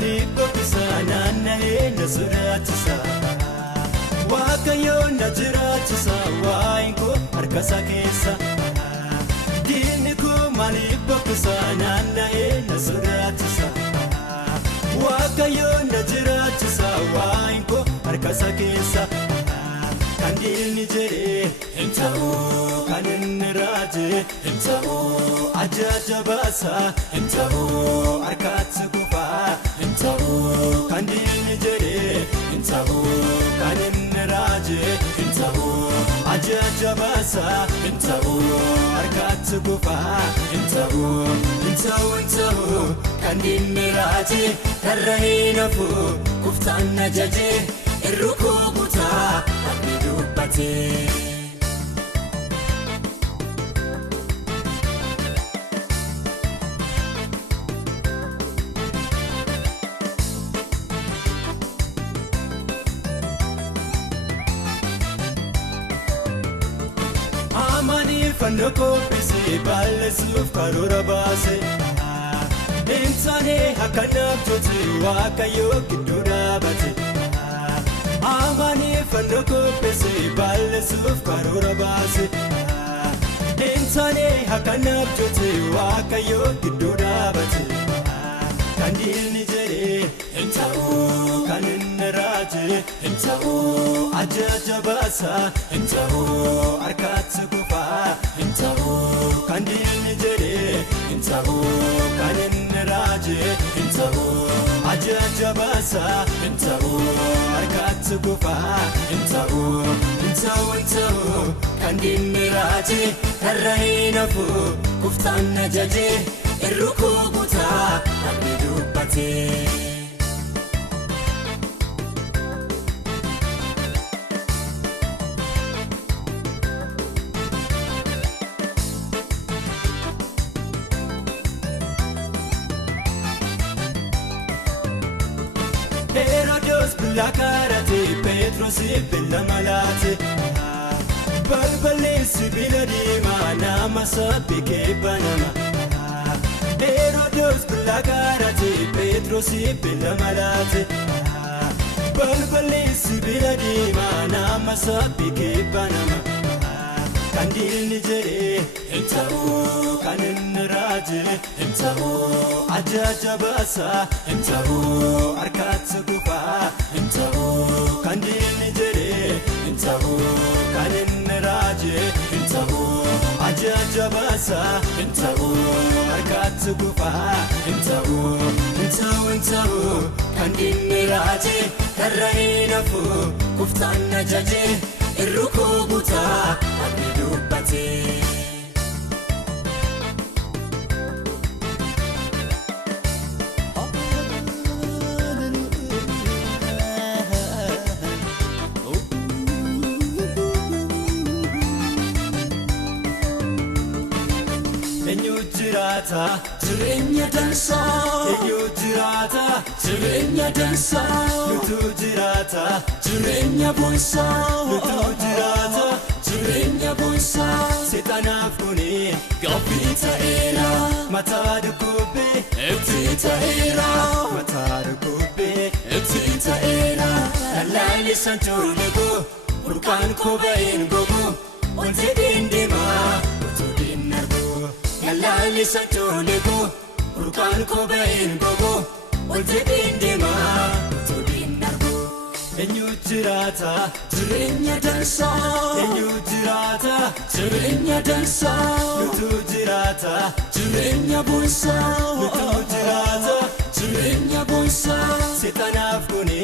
maaliif boqqisa naanna'ee na sodaachisa Waaqayyoon na jiraachisa waa'een koo harka isaa keessa diinni koo maaliif boqqisa naanna'ee na sodaachisa Waaqayyoon na jiraachisa waa'een koo harka isaa keessa kan diinni jedhee hin ta'u kan inni raajee hin ta'u ajaja baasa hin ta'u harkatti kufaa hin ta'u kan diinni jedhee hin ta'u kan inni raajee hin ta'u ajaja baasa hin ta'u harkatti kufaa hin ta'u kan diinni raajee karra hin hafu kuftaan na jajee irru koo kutaa abdii dubbatee. Fannoo kophise balleessuuf karoora baase Insaanii akkanaaf joote Waaqayyoo gidduu dhaabate Amanii fannoo kophise balleessuuf karoora baase Insaanii akkanaaf joote Waaqayyoo gidduu dhaabate Kan diinni jedhee hin ta'u kan inni raajee hin ta'u ajaja baasa hin ta'u harkatti kufaa hin ta'u kan diinni jedhee hin ta'u kan inni raajee hin ta'u ajaja baasa hin ta'u harkatti kufaa hin ta'u kan diinni raajee karra hin hafu kuftaan na jajee irru koo kutaa abdii dubbatee. Herodos bilakaarate Petrosiif bilamalaate balballi sibiila diimaa nama sabbikee banama Herodos bilakaarate Petrosiif bilamalaate balballi sibiila diimaa nama sabbikee banama kan diinni jedhee hin ta'u kan inni raajee hin ta'u ajaja baasa hin ta'u harkatti kufaa hin ta'u kan diinni jedhee hin ta'u kan inni raajee hin ta'u ajaja baasa hin ta'u harkatti kufaa hin ta'u kan diinni raajee karra hin hafu kuftaan na jajee irru koo kutaa abdii dubbatee. Jireenya dansaa eenyu jiraata jireenya dansaa nutu jiraata jireenya boonsaa nutu jiraata jireenya boonsaa seexanaaf kuni gaaffii ta'eera mataa dhukkubee itti ta'eera mataa dhukkubee itti ta'eera lallaalisaan joollegoo burqaan koo ba'een gogoo ol jedheen deemaa utuu dinnargoo lallaalisaan joollegoo burqaan koo ba'een gogoo ol jedheen deemaa utuu dinnargoo eenyu jiraata jireenya dansaa eenyu jiraata jireenya dansaa nutu jiraata jireenya boonsaa nutu jiraata jireenya boonsaa seexanaaf kuni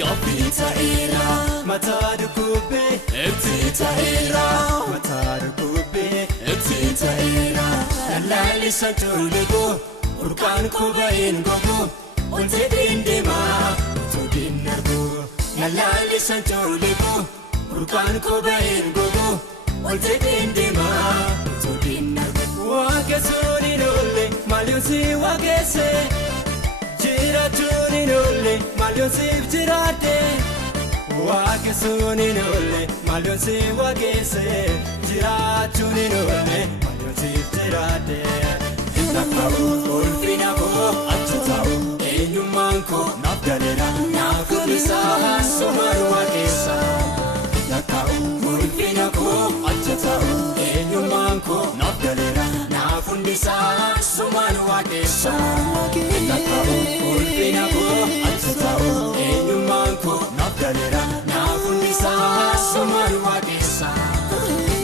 gaaffii ta'eera mataa dhukkubee itti ta'eera mataa dhukkubee itti ta'eera lallaalisaan joollegoo burqaan koo ba'een gogoo ol jedheen deemaa utuu dinnargoo lallaalisaan joollegoo burqaan koo ba'een gogoo ol jedheen deemaa utuu dinnargoo waaqessuun hin oolle maalyoonsi waaqesse jiraachuun hin oolle maalyoonsiif jiraadde waaqessuun hin oolle maalyoonsi waaqesse jiraachuun hin oolle maalyoonsiif jiraadde hin takka'u ulfina koo achi ta'u eenyummaan eenyummaanko naaf galeera naaf hundisaa sumaan waaqessa lakkaa'u ulfina koo acha taa'u eenyummaanko naaf galeera naaf hundisaa sumaan waaqessa lakkaa'u ulfina koo acha taa'u eenyummaanko naaf galeera naaf hundisaa sumaan waaqessa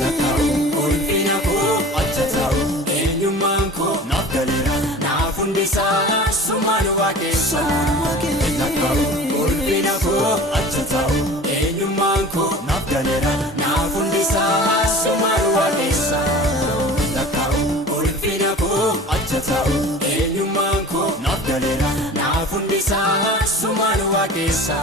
lakkaa'u ulfina koo acha taa'u eenyummaanko naaf galeera naaf hundisaa sumaan waaqessa lakkaa'u ulfina koo acha taa'u eenyummaanko naaf galeera naaf hundisaa sumaan waaqessa lakkaa'u ulfina koo acha taa'u eenyummaanko naaf galeera naaf hundisaa sumaan waaqessa.